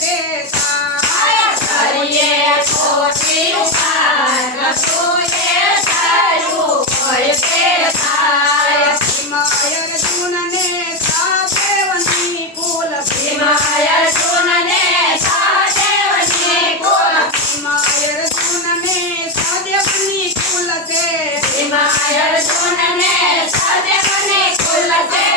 તે થાય કરીએ ખોટી ઉપાય પ્રભુએ ધાર્યું હોય તે થાય ભીમ અર્જુનને સહદેવની કુલ ભીમ અર્જુનને સહદેવની કુલ ભીમ અર્જુનને સહદેવની કુલ છે ભીમ અર્જુનને સહદેવની કુલ છે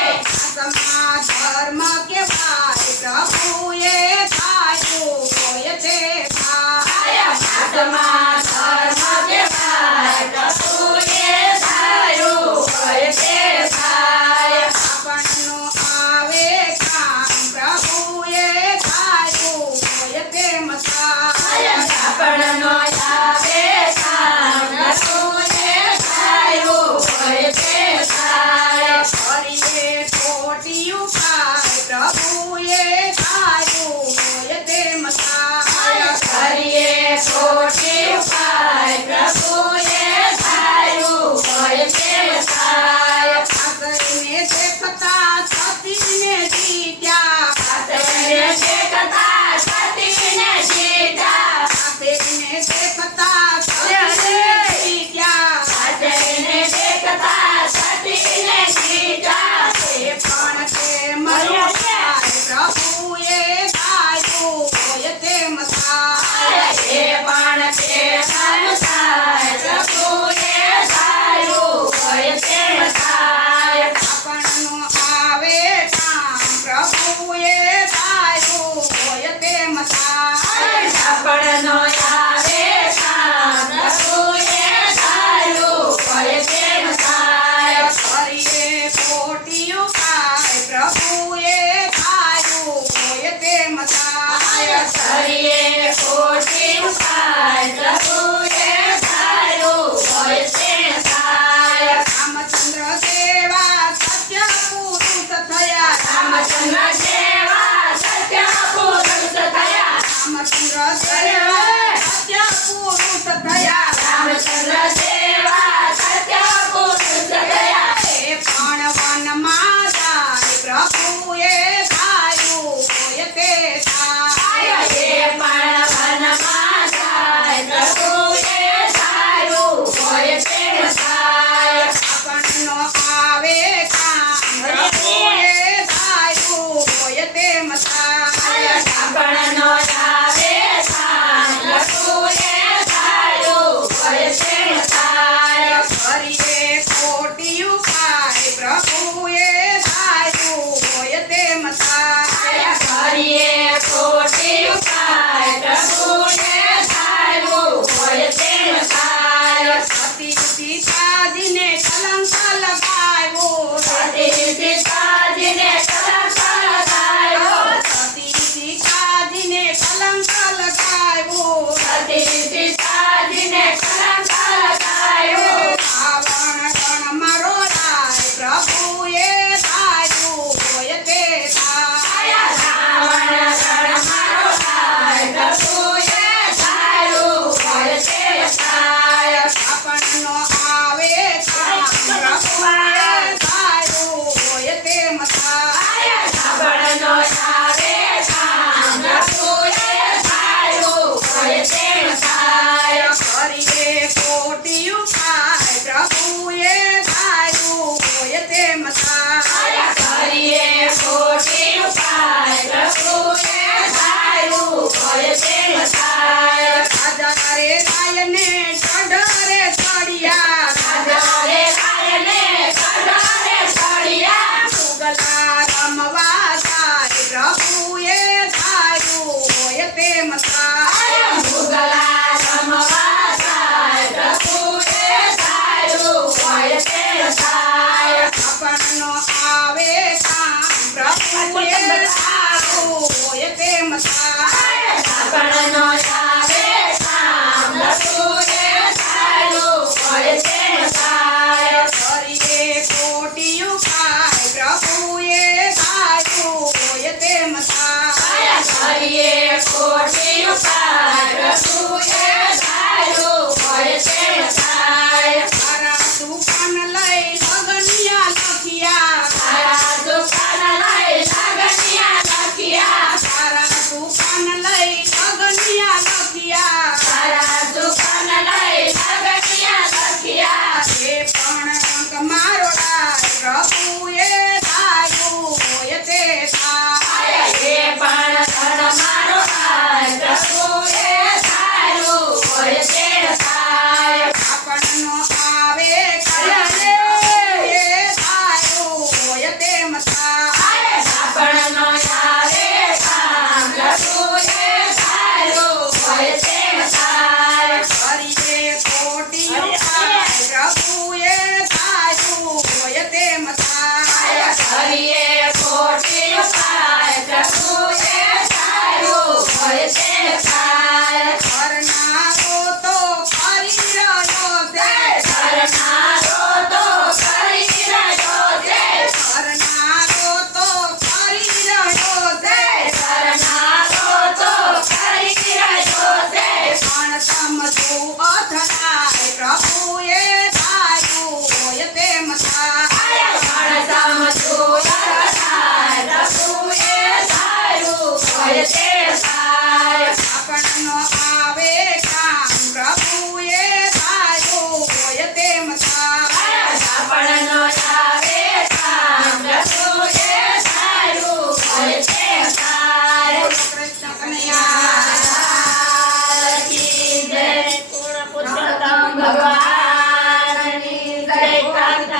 આત્મા ધર્મ કેવાય પ્રભુએ ધાર્યું હોય તે થાય આત્મા ધર્મ કેવાય પ્રભુએ ધાર્યું હોય તે થાય આપણનું આવે કામ પ્રભુએ ધાર્યું હોય તેમ થાય આપણનો આવે કામ પ્રભુએ ધાર્યું હોય તે થાય કરીએ ખોટી ઉપાય પ્રભુએ ધાર્યું હોય તેમ થાય કરીએ ખોટી ઉપાય પ્રભુએ ધાર્યું હોય તે થાય આસરીને દેખતા સતીને જીત્યા આસરીને દેખતા સતીને જીત્યા આસરીને દેખતા સતીને જીત્યા આસરીને દેખતા સતીને જીત્યા એ પણ તે મર્યા પ્રભુએ ધાર્યું હોય તેમ થાય એ પણ તે સંસાર પ્રભુએ ધાર્યું હોય તેમ થાય આપણનું આવે કામ પ્રભુએ ધાર્યું હોય તેમ થાય આપણનો આવે કામ પ્રભુએ ધાર્યું હોય તેમ થાય કરીએ ખોટી ઉપાય પ્રભુએ ધાર્યું હોય તેમ થાય કરીએ ખોટી ઉપાય પ્રભુએ ધાર્યું હોય તેમ થાય રામચંદ્ર સેવા સત્ય પુરુષ થયા રામચંદ્ર સેવા સત્ય પુરુષ થયા રામચંદ્ર સેવા સત્ય પુરુષ થયા રામચંદ્ર સેવા સત્ય પુરુષ થયા એ પણ વનમાં જાય પ્રભુએ ધાર્યું હોય તે થાય એ પણ વનમાં જાય પ્રભુએ ધાર્યું હોય તેમ થાય આપણનો આવે કામ પ્રભુએ ધાર્યું હોય તેમ થાય આપણનો આવે કામ પ્રભુએ ધાર્યું હોય તેમ થાય કરીએ ખોટી ઉપાય પ્રભુએ ધાર્યું હોય તેમ થાય કરીએ ખોટી ઉપાય પ્રભુએ ધાર્યું હોય તેમ થાય સતી સીતાજીને કલંક લગાવ્યો સતી સીતાજીને કલંક લગાવ્યો સતી સીતાજીને કલંક લગાવ્યો સતી સીતાજીને કલંક લગાવ્યો રાવણ ગણ મારો રાય પ્રભુએ ધાર્યું હોય તે થાય રાવણ ગણ મારો થાય પ્રભુએ ધાર્યું હોય તેમ થાય આપણનો આવે કામ પ્રભુએ ધાર્યું હોય તેમ થાય આપણનો આવે કામ પ્રભુએ ધાર્યું હોય તેમ થાય કરીએ ખોટી ઉપાય પ્રભુએ ધાર્યું હોય તેમ થાય કરીએ ખોટી ઉપાય પ્રભુએ ધાર્યું હોય તેમ થાય રાજા રે રાયને ચઢરે ચડિયા રાજાએ રાયને ચઢારે ચડ્યા મુગલા રમવા જાય પ્રભુએ ધાર્યું હોય તેમ થાય મુગલા રમવા જાય પ્રભુએ ધાર્યું હોય તેમ થાય આપણનો આવે કામ પ્રભુએ ધાર્યું હોય તેમ થાય આપણનો આવે કામ પ્રભુએ ધાર્યું હોય તેમ થાય કરીએ ખોટી ઉપાય પ્રભુએ ધાર્યું હોય તેમ થાય કરીએ ખોટી ઉપાય પ્રભુએ ધાર્યું હોય તેમ થાય મારા દુકાન લઈ લગનિયા લખિયા તારા દુકાન લઈ લગનિયા લખ્યા મારા દુકાન એકાંત